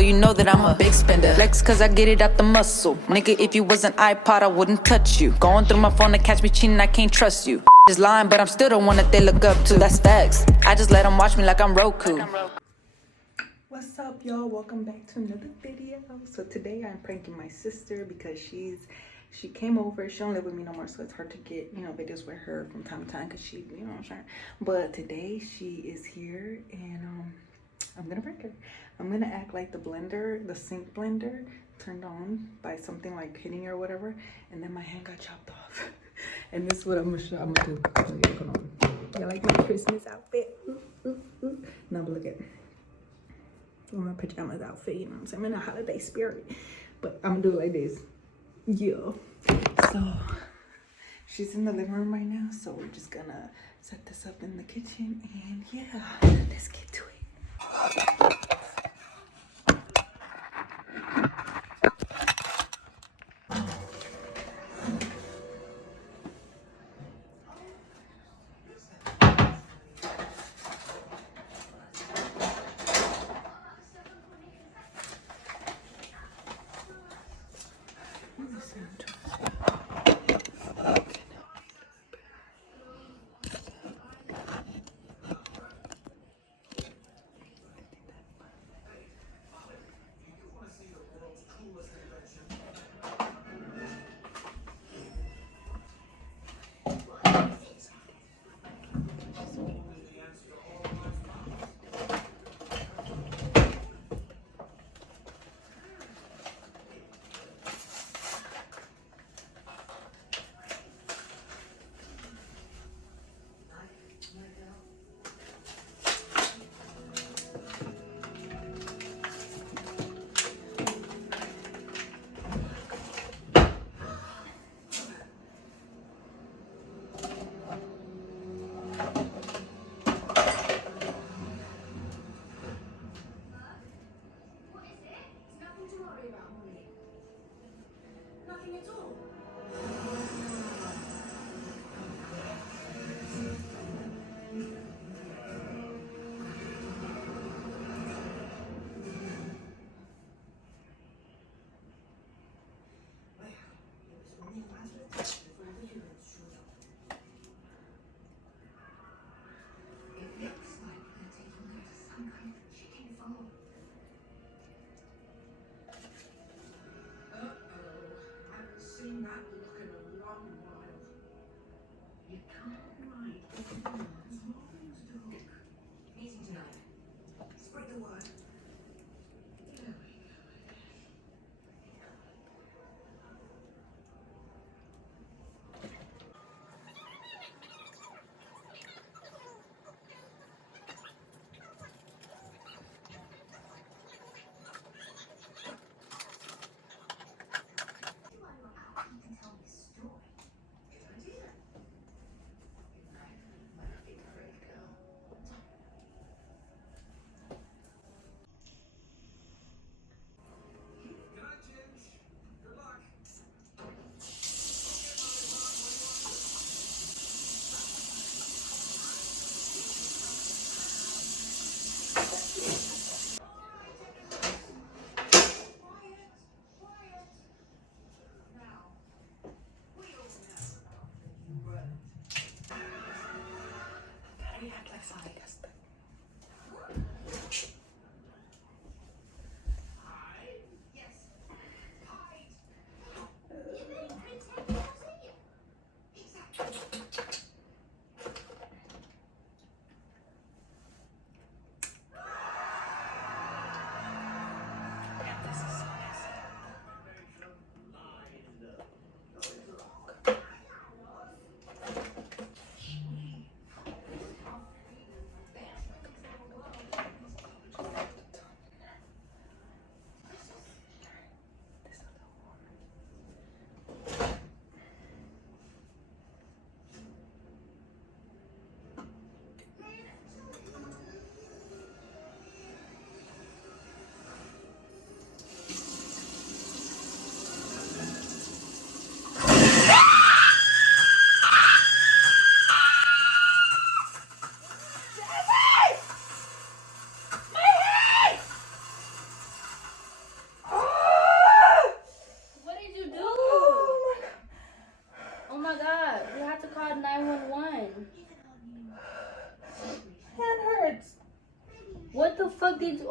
so you know that I'm a big spender. Flex cause I get it out the muscle. Nigga, if you was an iPod, I wouldn't touch you. Going through my phone to catch me cheating, I can't trust you. Is lying, but I'm still the one that they look up to. That's facts. I just let them watch me like I'm Roku. What's up, y'all? Welcome back to another video. So today I'm pranking my sister because she came over. She don't live with me no more, so it's hard to get, you know, videos with her from time to time because she, you know what I'm saying. But today she is here and I'm gonna prank her. I'm gonna act like the sink blender turned on by something like hitting her or whatever, and then my hand got chopped off. And this is what I'm gonna do. Oh, yeah, come on. You like my Christmas outfit? Now look at my pajamas outfit, you know what I'm saying? I'm in a holiday spirit, but I'm gonna do it like this. Yeah. So she's in the living room right now, so we're just gonna set this up in the kitchen, and yeah, let's get to it.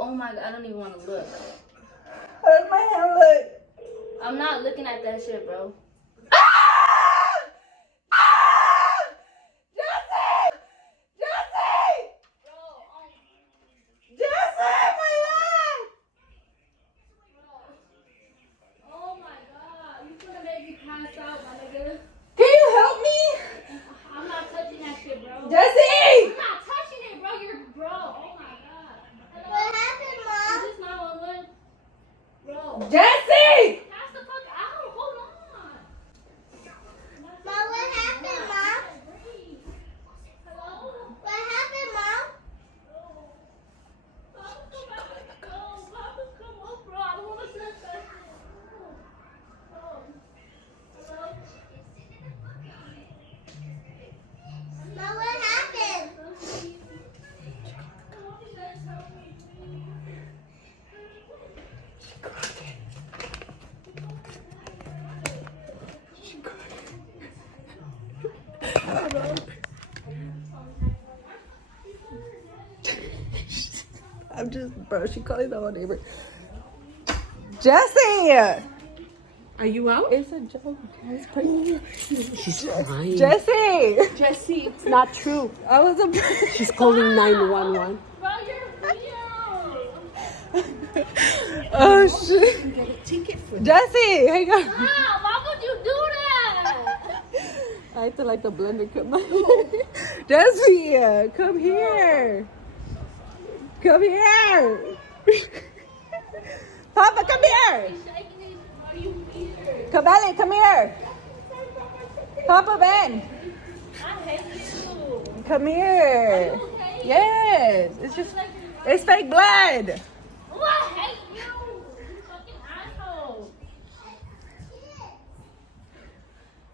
Oh my god, I don't even want to look. How does my hand look? I'm not looking at that shit, bro. Jesse! Pass the fuck out. Hold on. Mom, what happened, Mom? Hello? What happened, Mom? Papa, come back. No, Papa, come on, bro. I don't want to touch that shit. Oh. Hello? Mom, what happened? I'm just, bro, she calling the whole neighbor. Jesse! Are you out? It's a joke. It's pretty. She's crying. Jesse! Jesse, it's not true. I was a. She's calling 911. Bro, you're real. Oh shit. Get a ticket for Jesse, hang on. Stop. Why would you do that? I have to like the blender cut my Jesse, come here. Come here. Papa, come here. Come, Ellie, come here. Papa, Ben. I hate you. Come here. Okay? Yes. It's just, it's fake blood. Oh, I hate you. You fucking asshole.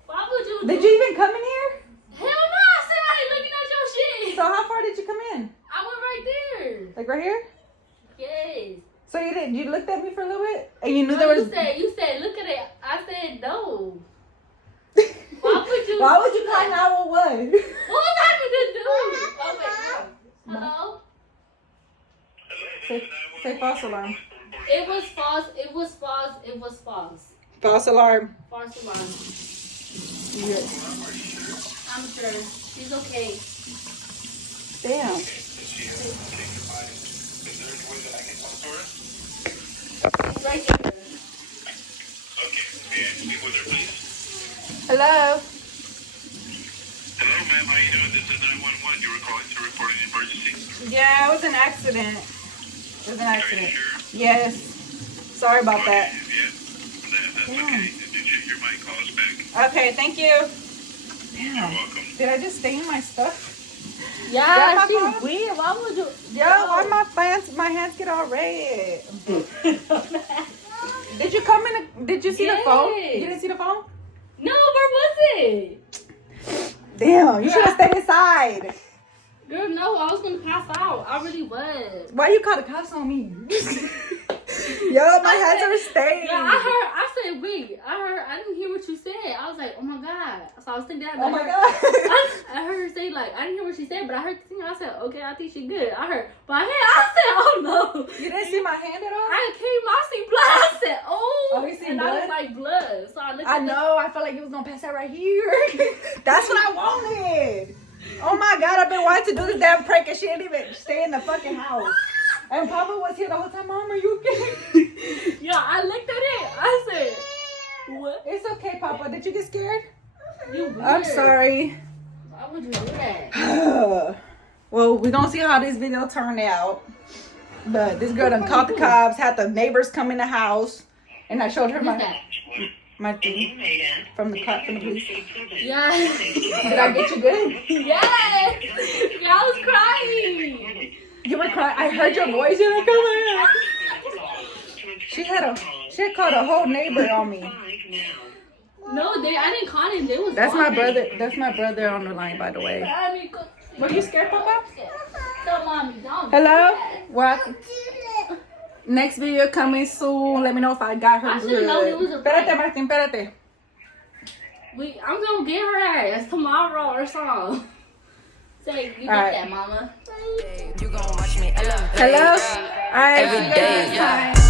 Why would you Did do you even come in here? Hell no, I said I ain't looking at your shit. So how far did you come in? I went right there. Like right here? Yes. So you did? You looked at me for a little bit, and you knew there was. You said, look at it. I said no. Why would you? Why would you call 911? What was I gonna do? happened, Hello. Say false alarm. It was false. It was false. It was false. False alarm. False alarm. Yes. I'm sure she's okay. Damn. Right here. Hello. Hello, ma'am. How you doing? This is 911. You were calling to report an emergency? Yeah, it was an accident. It was an Are you accident. sure? Yes. Sorry about that. Yeah, that's okay. Did you check your mic? Call us back. Okay, thank you. You're Damn. welcome. Did I just stain my stuff? Yeah, my she's phone? weird. Why would you? Yo, why my hands get all red? Did you come in? Did you see the phone? Yes. You didn't see the phone? No, where was it? Damn, you should have stayed inside. Girl, no, I was gonna pass out. I really was. Why you call the cops on me? Yo, my hands are stained. Yeah, I said, wait. I didn't hear what you said. I was like, oh my god. So I was thinking that. Oh my god. I heard her say like, I didn't hear what she said, but I heard the thing. I said, okay, I think she good. I heard, but I said, oh no. You didn't see my hand at all? I see blood. I said, oh. Oh, you see and blood? I was like blood. So I looked I at know. I felt like it was gonna pass out right here. That's what I wanted. Oh my god, I've been wanting to do this damn prank and she didn't even stay in the fucking house. And Papa was here the whole time. Mom, are you okay? Yeah, I looked at it. I said, what? It's okay, Papa. Did you get scared? You weird. I'm sorry. Why would you do that? Well, we're gonna see how this video turned out. But this girl done called the cops, had the neighbors come in the house, and I showed her Who's that? my thing from the police. Yeah. Did I get you good? Yes. Yeah, I was crying. You were crying. I heard your voice. You're like, oh my god. She had called a whole neighbor on me. No, I didn't call him. They was That's my walking. brother. That's my brother on the line, by the way. Were you scared, Papa? So, mommy, don't. Hello. Welcome. Next video coming soon. Let me know if I got her I good. should've known it was a Espérate, prank. Martin. Espérate. I'm gonna get her ass tomorrow or something. Say, you All got right. that, mama. You gon' watch me elevate Hello? All right. every see you guys day. next time.